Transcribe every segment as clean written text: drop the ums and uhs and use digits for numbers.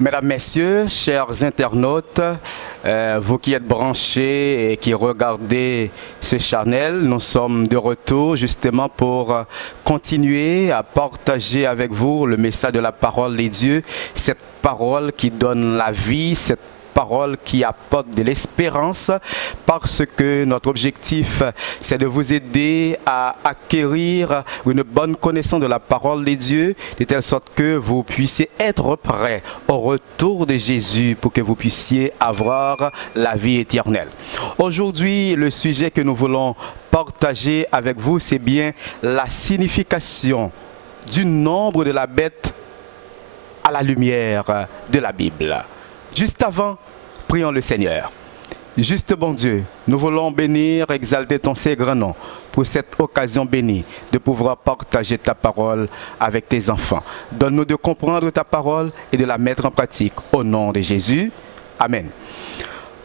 Mesdames, Messieurs, chers internautes, vous qui êtes branchés et qui regardez ce channel, nous sommes de retour justement pour continuer à partager avec vous le message de la parole des dieux, cette parole qui donne la vie, cette parole qui apporte de l'espérance, parce que notre objectif, c'est de vous aider à acquérir une bonne connaissance de la parole de Dieu, de telle sorte que vous puissiez être prêts au retour de Jésus pour que vous puissiez avoir la vie éternelle. Aujourd'hui, le sujet que nous voulons partager avec vous, c'est bien la signification du nombre de la bête à la lumière de la Bible. Juste avant, prions le Seigneur. Juste bon Dieu, nous voulons bénir, exalter ton saint grand nom pour cette occasion bénie de pouvoir partager ta parole avec tes enfants. Donne-nous de comprendre ta parole et de la mettre en pratique. Au nom de Jésus. Amen.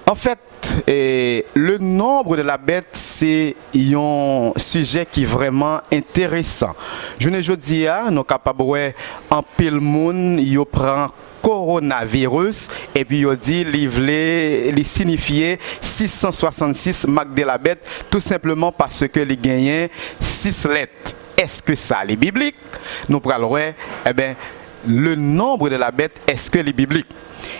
En fait, le nombre de la bête, c'est un sujet qui est vraiment intéressant. Je ne dis pas, nous sommes capables en pile monde, il prend coronavirus et puis il dit il signifiait 666 marques de la bête tout simplement parce que les gagnants 6 lettres. Est-ce que ça est biblique? Nous parlerons le nombre de la bête, est-ce que est biblique?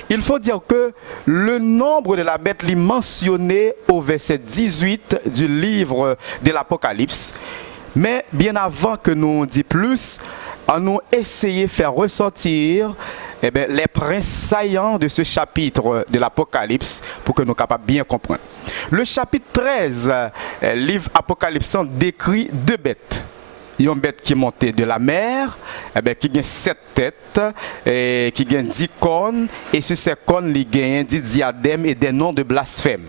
Il faut dire que le nombre de la bête est mentionné au verset 18 du livre de l'Apocalypse. Mais bien avant que nous disions plus, on nous essayer de faire ressortir les princes saillants de ce chapitre de l'Apocalypse pour que nous soyons capables de bien comprendre. Le chapitre 13, livre Apocalypse, décrit 2 bêtes. Il y a une bête qui est montée de la mer, qui a 7 têtes, qui a 10 cornes, et sur ces cornes, il y a 10 diadèmes et des noms de blasphème.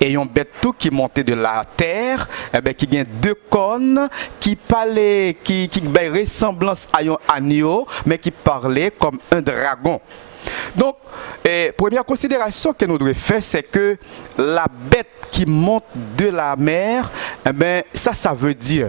Et il y a une bête tout qui est montée de la terre, qui a 2 cornes, qui parlait, qui a ressemblance à un agneau, mais qui parlait comme un dragon. Donc, première considération que nous devons faire, c'est que la bête qui monte de la mer, ça veut dire,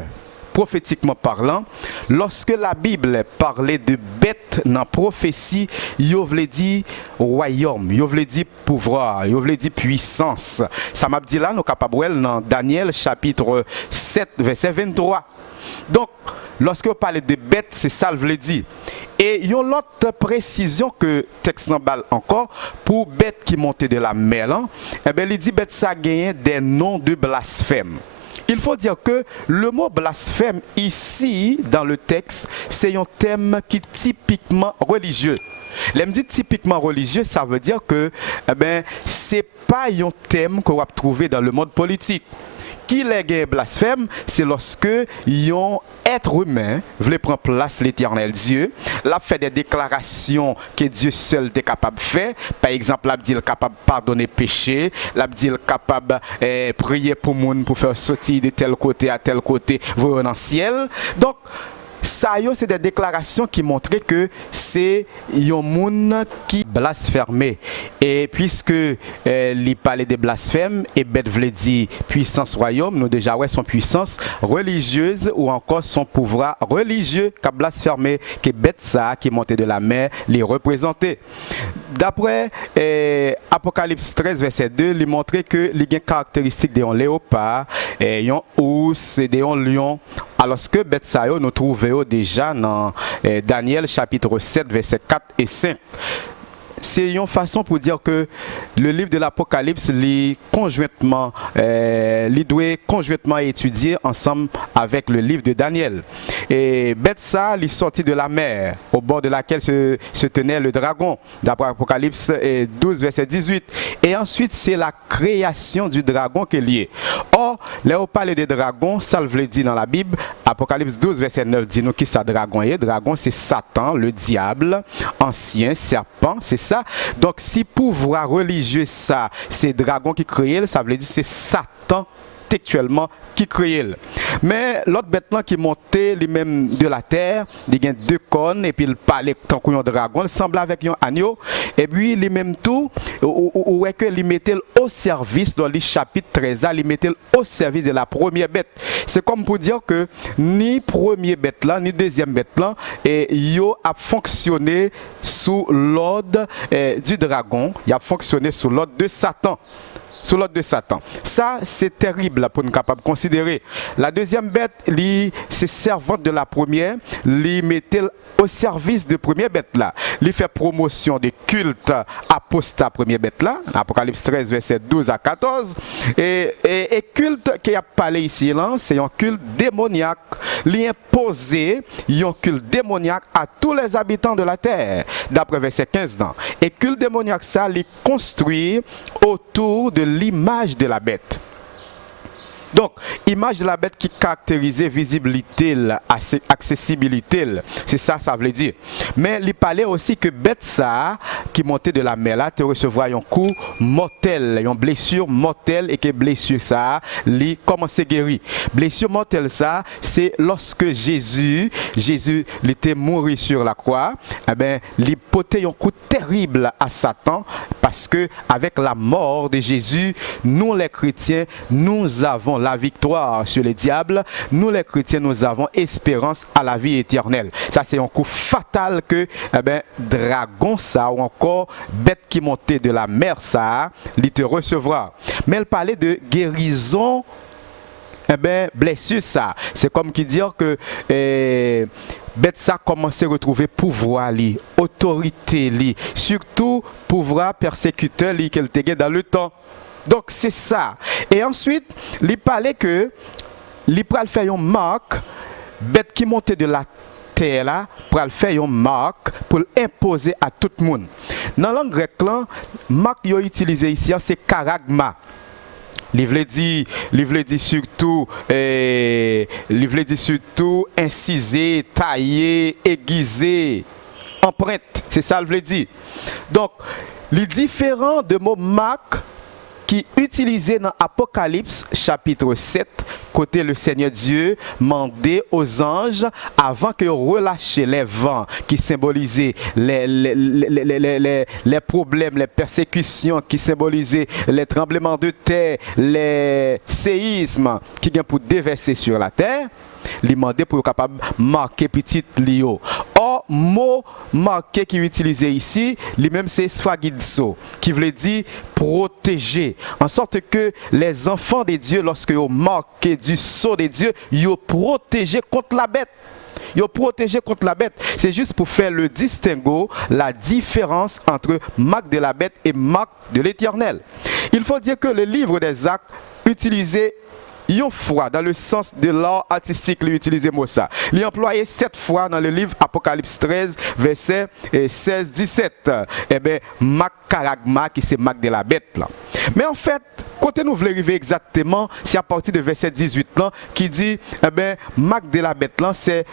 prophétiquement parlant, lorsque la Bible parlait de bête dans la prophétie, il voulait dire royaume, il voulait dire pouvoir, il voulait dire puissance. Ça m'a dit là, nous sommes capables dans Daniel chapitre 7, verset 23. Donc, lorsque on parle de bête, c'est ça le voulait dire. Et il y a une autre précision que le texte n'en parle encore, pour bête qui montait de la mer, il dit bête ça gagne des noms de blasphème. Il faut dire que le mot blasphème ici, dans le texte, c'est un thème qui est typiquement religieux. L'aime dit typiquement religieux, ça veut dire que ce n'est pas un thème qu'on va trouver dans le monde politique. Qui est blasphème, c'est lorsque un être humain veut prendre place l'éternel Dieu, l'a fait des déclarations que Dieu seul est capable de faire. Par exemple, l'a dit capable de pardonner péché, l'a dit capable de prier pour monde pour faire sortir de tel côté à tel côté, voir dans le ciel. Donc, ça, c'est des déclarations qui montraient que c'est un monde qui blasphémait. Et puisque il parlait de blasphème, et bête voulait dire puissance royaume, nous déjà son puissance religieuse ou encore son pouvoir religieux qui a blasphémé, que bête ça qui montait de la mer, les représentait. D'après Apocalypse 13, verset 2, il montrait que les caractéristiques d'un léopard, d'un ours et d'un lion, alors que bête ça nous trouvons déjà dans Daniel chapitre 7, verset 4 et 5. C'est une façon pour dire que le livre de l'Apocalypse doit conjointement étudier ensemble avec le livre de Daniel. Et Betsa est sorti de la mer, au bord de laquelle se tenait le dragon, d'après Apocalypse 12, verset 18. Et ensuite, c'est la création du dragon qui est liée. Or, là on parle de dragon, ça le veut dire dans la Bible, Apocalypse 12, verset 9 dit nous qui ça dragon est. Dragon, c'est Satan, le diable, ancien serpent, c'est ça. Donc, si pouvoir religieux ça, c'est dragon qui crée, ça veut dire c'est Satan intellectuellement qui créait. Mais l'autre bête là qui montait lui-même de la terre, il a deux cornes et puis il parlait tant qu'un dragon, il semblait avec un agneau et puis lui-même tout ou est que il mettait au service dans le chapitre 13, il mettait au service de la première bête. C'est comme pour dire que ni première bête là ni deuxième bête là et yo a fonctionné sous l'ordre du dragon, il a fonctionné sous l'ordre de Satan. Sous l'ordre de Satan. Ça, c'est terrible pour nous capables de considérer. La deuxième bête, c'est servante de la première, lui mettait au service de première bête là. Il fait promotion des cultes apostat première bête là, Apocalypse 13 verset 12 à 14 et culte qui a parlé ici là, c'est un culte démoniaque, il imposé un culte démoniaque à tous les habitants de la terre d'après verset 15 là. Et culte démoniaque ça, il construit autour de l'image de la bête. Donc, image de la bête qui caractérisait visibilité, accessibilité, c'est ça, ça veut dire. Mais il parlait aussi que bête ça, qui montait de la mer là, te recevra un coup mortel, une blessure mortelle et que blessure ça, il commence à guérir. Blessure mortelle ça, c'est lorsque Jésus, il était mort sur la croix, eh ben, il portait un coup terrible à Satan parce que avec la mort de Jésus, nous les chrétiens, nous avons la victoire sur les diables, nous les chrétiens, nous avons espérance à la vie éternelle. Ça, c'est un coup fatal que dragon ça, ou encore bête qui montait de la mer ça, il te recevra. Mais elle parlait de guérison, blessure ça. C'est comme qui dire que bête ça commence à retrouver pouvoir li, autorité li, surtout pouvoir persécuteur li qu'elle te gagne dans le temps. Donc c'est ça. Et ensuite, il parlait que il pral faire une marque, bête qui montait de la terre là, pral faire une marque pour imposer à tout le monde. Dans la langue grecque là, marque yo utilisé ici c'est charagma. Il veut dire surtout incisé, taillé, aiguisé, empreinte. C'est ça il veut dire. Donc, les différents de mots marque qui utilisé dans Apocalypse chapitre 7, côté le Seigneur Dieu mandait aux anges avant que relâchaient les vents qui symbolisaient les problèmes, les persécutions, qui symbolisaient les tremblements de terre, les séismes qui viennent pour déverser sur la terre. Il demandait pour être capable de marquer petit Lio. Or, mot marqué qui est utilisé ici, lui-même c'est sphagidso, qui veut dire protéger. En sorte que les enfants de Dieu, lorsque ils ont marqué du sceau de Dieu, ils ont protégé contre la bête. Ils ont protégé contre la bête. C'est juste pour faire le distinguo, la différence entre marque de la bête et marque de l'Éternel. Il faut dire que le livre des Actes utilisait une fois dans le sens de l'art artistique, il utilisait mot ça. Il est employé 7 fois dans le livre Apocalypse 13, verset 16-17. Eh bien, Makaragma, qui c'est Mac de la bête là. Mais en fait, côté nous voulons arriver exactement, c'est à partir de verset 18 là, qui dit, eh bien, Mac de la bête là, c'est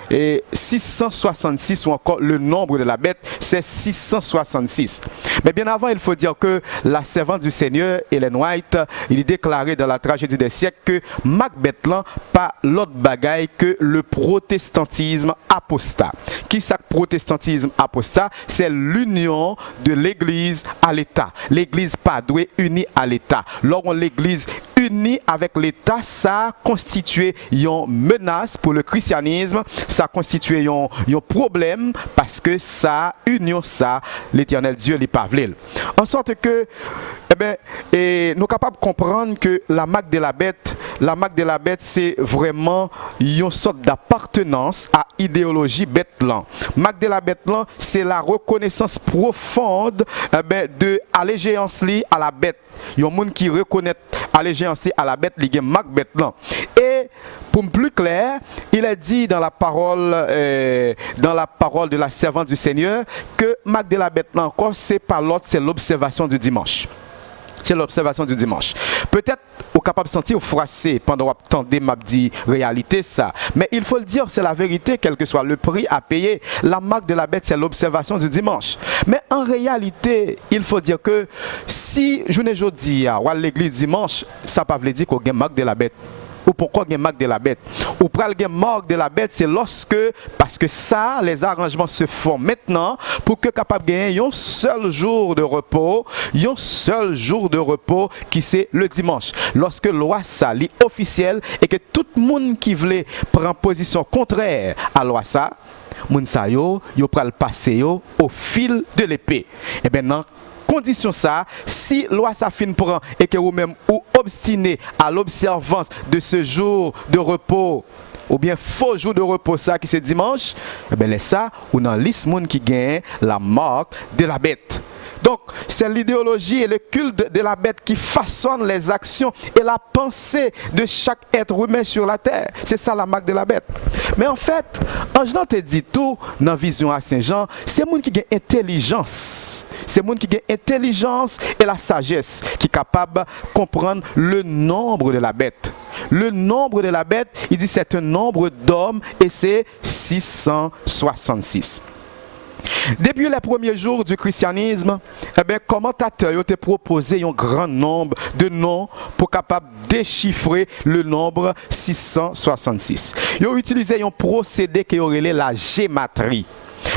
666 ou encore le nombre de la bête, c'est 666. Mais bien avant, il faut dire que la servante du Seigneur, Ellen White, il déclarait dans la tragédie des siècles que Macbeth là pas l'autre bagaille que le protestantisme apostat. Qui c'est le protestantisme apostat? C'est l'union de l'église à l'État. L'église pas douée unie à l'État. Lorsqu'on l'église unie avec l'État, ça constitue une menace pour le christianisme, ça constitue un problème parce que ça union ça l'Éternel Dieu n'est pas voulu. En sorte que nous sommes capables de comprendre que la marque de la bête, c'est vraiment une sorte d'appartenance à idéologie bête là. Marque de la bête là, c'est la reconnaissance profonde de allégeance à la bête. Il y a des gens qui reconnaissent allégeance à la bête, il y a marque bête là. Et pour plus clair, il est dit dans la parole de la servante du Seigneur que marque de la bête là encore, c'est pas l'autre, c'est l'observation du dimanche. C'est l'observation du dimanche. Peut-être vous êtes capable de sentir froissé pendant que vous attendez m'a dit réalité ça. Mais il faut le dire, c'est la vérité, quel que soit le prix à payer. La marque de la bête, c'est l'observation du dimanche. Mais en réalité, il faut dire que si je ne dis ou à l'église dimanche, ça ne veut pas dire qu'on a une marque de la bête. Ou pourquoi il y a une marque de la bête? Ou pour il y a une marque de la bête, c'est lorsque, parce que ça, les arrangements se font maintenant pour que capable de gagner un seul jour de repos, qui c'est le dimanche. Lorsque loi ça, est officielle et que tout le monde qui voulait prendre position contraire à loi ça, moun sa yo pral passer yo au fil de l'épée. Et maintenant, condition ça, si loi ça fin prend et que vous-même ou obstiné à l'observance de ce jour de repos ou bien faux jour de repos ça qui c'est dimanche, et bien ça ou dans liste monde qui gagne la marque de la bête. Donc, c'est l'idéologie et le culte de la bête qui façonne les actions et la pensée de chaque être humain sur la terre. C'est ça la marque de la bête. Mais en fait, Ange te dit tout dans la vision à Saint-Jean, c'est le monde qui a intelligence. C'est le monde qui a intelligence et la sagesse qui est capable de comprendre le nombre de la bête. Le nombre de la bête, il dit c'est un nombre d'hommes et c'est 666. Depuis les premiers jours du christianisme, commentateurs ont proposé un grand nombre de noms pour capable déchiffrer le nombre 666. Ils ont utilisé un procédé qui aurait la gématrie.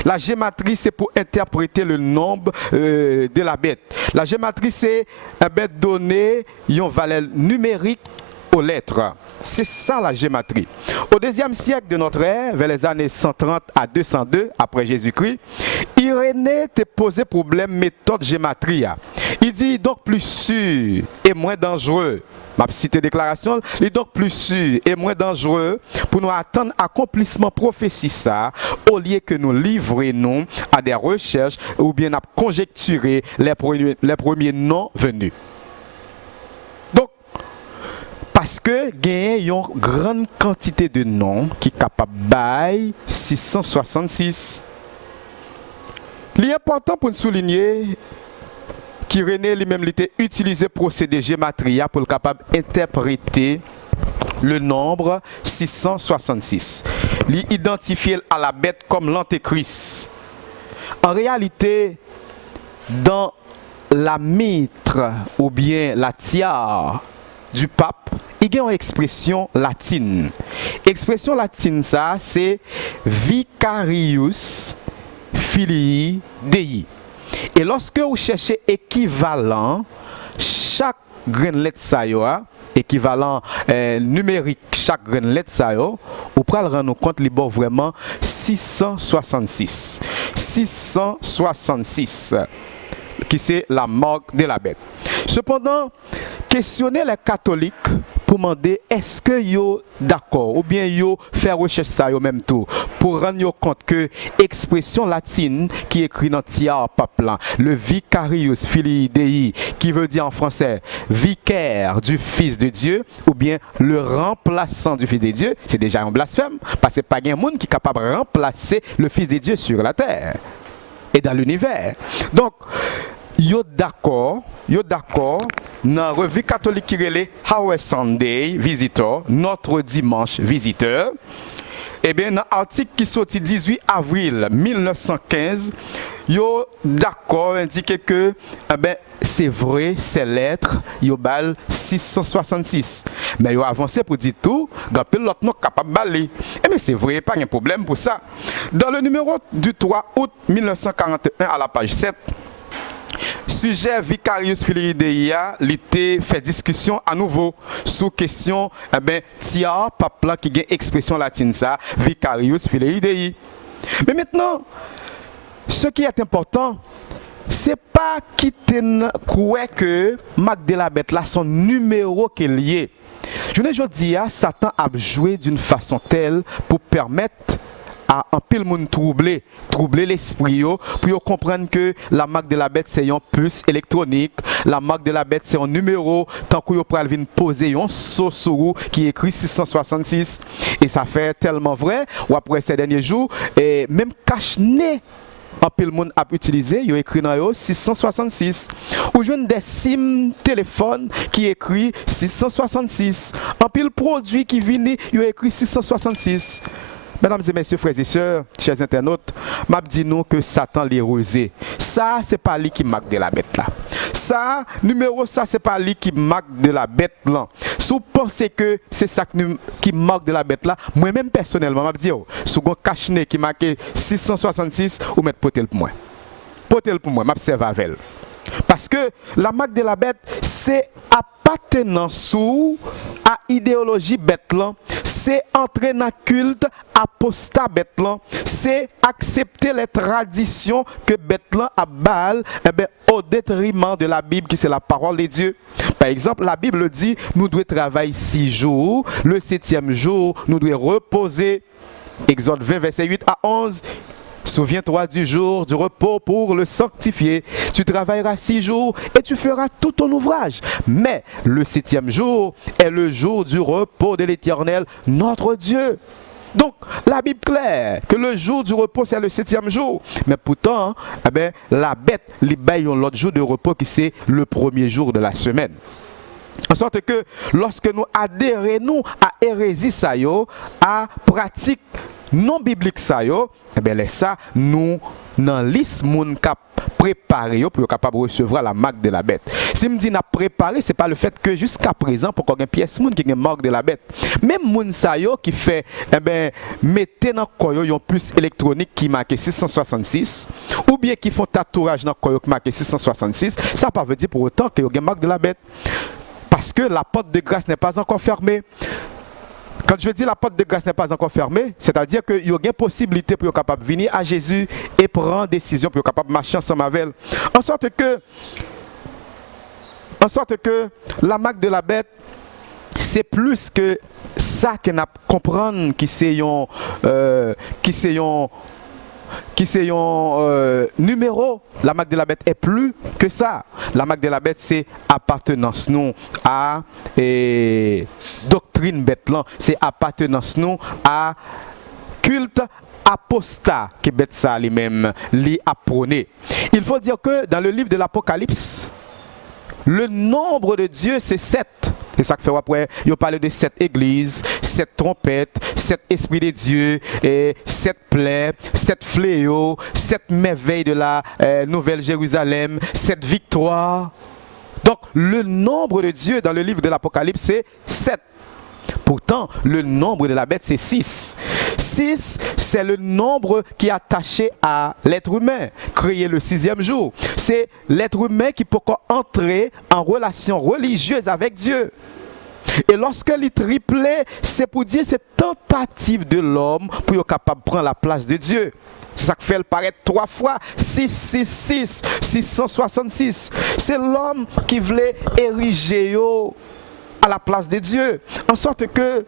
La gématrie, c'est pour interpréter le nombre de la bête. La gématrie, c'est donner une valeur numérique aux lettres. C'est ça la gématrie. Au deuxième siècle de notre ère, vers les années 130 à 202 après Jésus-Christ, Irénée te posé problème méthode gématrie. Il dit donc plus sûr et moins dangereux. Ma petite déclaration, il est donc plus sûr et moins dangereux pour nous attendre accomplissement prophétie ça, au lieu que nous livrions à des recherches ou bien à conjecturer les premiers noms venus. Parce que il y a une grande quantité de noms qui est capable de 666. Il est important pour nous souligner qu'Irénée lui-même était utilisé procédé gématria pour être capable d'interpréter le nombre 666. Il identifié à la bête comme l'antéchrist. En réalité, dans la mitre ou bien la tiare du pape, il y a une expression latine. Expression latine, ça, c'est Vicarius Filii Dei. Et lorsque vous cherchez équivalent, chaque grainelette ça yo, équivalent numérique, chaque grainelette ça yo, vous pouvez rendre compte qu'il y a vraiment 666. 666. Qui c'est la marque de la bête. Cependant, questionner les catholiques pour demander est-ce que yo d'accord ou bien yo faire recherche ça yo même tout pour rendre compte que expression latine qui écrit dans tiare paplan le vicarius filii Dei qui veut dire en français vicaire du fils de Dieu ou bien le remplaçant du fils de Dieu, c'est déjà un blasphème parce que pas un monde qui est capable de remplacer le fils de Dieu sur la terre et dans l'univers. Donc, yo d'accord, dans la revue catholique qui est Our Sunday Visitor, notre dimanche visiteur, et bien dans l'article qui sorti 18 avril 1915, yo d'accord indiqué que c'est vrai, ces lettres, yo bal 666. Mais yo avancé pour dire tout, gapel l'autre non capable baler. Et mais c'est vrai, pas de problème pour ça. Dans le numéro du 3 août 1941 à la page 7, sujet Vicarius Filii Dei, l'été fait discussion à nouveau sous question tia papla qui gagne expression latine ça Vicarius Filii Dei. Mais maintenant ce qui est important c'est pas quitter croire que Marc de la bête là son numéro qui est lié. Je ne dis pas Satan a joué d'une façon telle pour permettre à un pile monde troubler l'esprit pour comprendre que la marque de la bête c'est un puce électronique, la marque de la bête c'est un numéro tant que vous pral venir poser un sauce qui écrit 666 et ça fait tellement vrai ou après ces derniers jours et même cache-nez En pile monde a utilisé, il écrit dans yo 666. Ou jeune des SIM téléphone qui écrit 666. En pile produit qui vient, il écrit 666. Mesdames et messieurs, frères et sœurs, chers internautes, m'a dit nous que Satan les rusé. Ça, c'est pas lui qui marque de la bête là. Ça, numéro ça, c'est pas lui qui marque de la bête là. Si vous pensez que c'est ça qui marque de la bête là, moi-même personnellement, m'a dit, si vous avez qui marque 666, ou mettre potel pour moi. Potel pour moi, m'observe avec elle. Parce que la marque de la bête, c'est appartenance à idéologie bête là, c'est entrer dans le culte apostat bête là, c'est accepter les traditions que bête là a bal, au détriment de la Bible qui c'est la parole de Dieu. Par exemple, la Bible dit, nous devons travailler 6 jours, le 7e jour, nous devons reposer. Exode 20, verset 8 à 11. Souviens-toi du jour du repos pour le sanctifier. Tu travailleras 6 jours et tu feras tout ton ouvrage. Mais le 7e jour est le jour du repos de l'Éternel, notre Dieu. Donc, la Bible claire que le jour du repos, c'est le 7e jour. Mais pourtant, la bête libère l'autre jour de repos qui c'est le premier jour de la semaine. En sorte que lorsque nous adhérons à hérésie ça yo, à pratique non biblique ça yo, ça nous dans liste moun cap préparé pour être capable de recevoir la marque de la bête. Si me dit n'a préparé, c'est pas le fait que jusqu'à présent pour qu'on ait une pièce moun qui a une marque de la bête. Même moun sa yo qui fait mettez dans koyo yon puce électronique qui marque 666 ou bien qui font tatouage dans koyo qui marque 666, ça pas veut dire pour autant qu'il y a une marque de la bête. Parce que la porte de grâce n'est pas encore fermée. Quand je dis la porte de grâce n'est pas encore fermée, c'est-à-dire qu'il y a une possibilité pour être capable de venir à Jésus et prendre décision pour être capable de marcher ensemble avec elle. En sorte que la marque de la bête, c'est plus que ça qu'on a comprendre qui c'est un numéro. La marque de la bête est plus que ça. La marque de la bête, c'est appartenance nous à doctrine bête là, c'est appartenance nous à culte apostat que bête ça lui-même lui a prôné. Il faut dire que dans le livre de l'Apocalypse, le nombre de Dieu c'est 7. C'est ça que fait après, il parle de 7 églises, 7 trompettes, 7 esprits de Dieu, 7 plaies, 7 fléaux, 7 merveilles de la Nouvelle Jérusalem, 7 victoires. Donc le nombre de Dieu dans le livre de l'Apocalypse c'est 7. Pourtant, le nombre de la bête, c'est 6. 6, c'est le nombre qui est attaché à l'être humain, créé le 6e jour. C'est l'être humain qui peut entrer en relation religieuse avec Dieu. Et lorsque il triplé, c'est pour dire cette tentative de l'homme pour être capable de prendre la place de Dieu. C'est ça qui fait le paraître 3 fois. 666, 666. C'est l'homme qui voulait ériger à la place de Dieu. En sorte que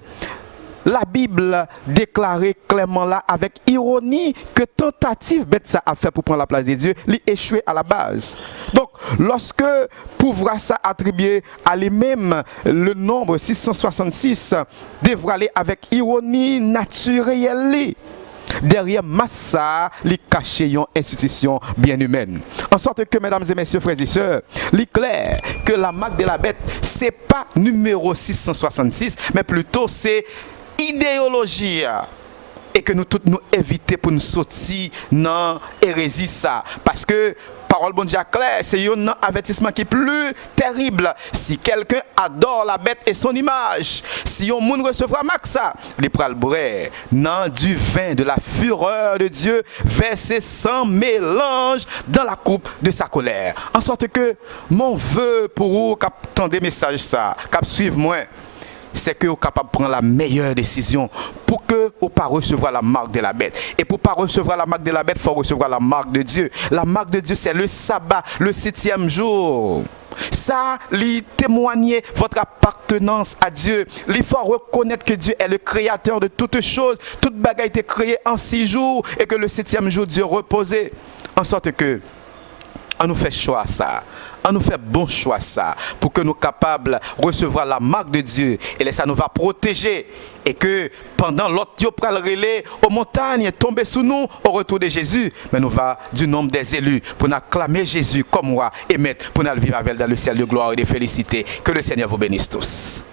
la Bible déclarait clairement là avec ironie que tentative bête ça a fait pour prendre la place de Dieu, il échoué à la base. Donc lorsque pouvoir ça attribuer à lui-même le nombre 666 dévoilé avec ironie naturelle, derrière Massa, il cache une institution bien humaine. En sorte que, mesdames et messieurs, frères et sœurs, il est clair que la marque de la bête, ce n'est pas numéro 666, mais plutôt c'est idéologie. Et que nous tous nous éviter pour nous sortir dans l'hérésie ça. Parce que, parole bon Dieu claire, c'est un avertissement qui est plus terrible. Si quelqu'un adore la bête et son image, si on monde recevra ça, il prend le boire dans du vin de la fureur de Dieu, versé sans mélange dans la coupe de sa colère. En sorte que mon vœu pour vous, qui attendez message ça, qui suivez moi, c'est que vous êtes capable de prendre la meilleure décision pour que vous ne pas recevoir la marque de la bête. Et pour ne pas recevoir la marque de la bête, il faut recevoir la marque de Dieu. La marque de Dieu, c'est le sabbat, le 7e jour. Ça, lui témoigner votre appartenance à Dieu. Il faut reconnaître que Dieu est le créateur de toutes choses. Toute bagaille a été créée en 6 jours et que le 7e jour, Dieu reposait. En sorte que On nous fait choix ça. On nous fait bon choix ça pour que nous soyons capables de recevoir la marque de Dieu et ça nous va protéger et que pendant l'autre yo pral relais aux montagnes tomber sous nous au retour de Jésus, mais nous va du nombre des élus pour nous acclamer Jésus comme roi et maître pour nous vivre avec dans le ciel de gloire et de félicité. Que le Seigneur vous bénisse tous.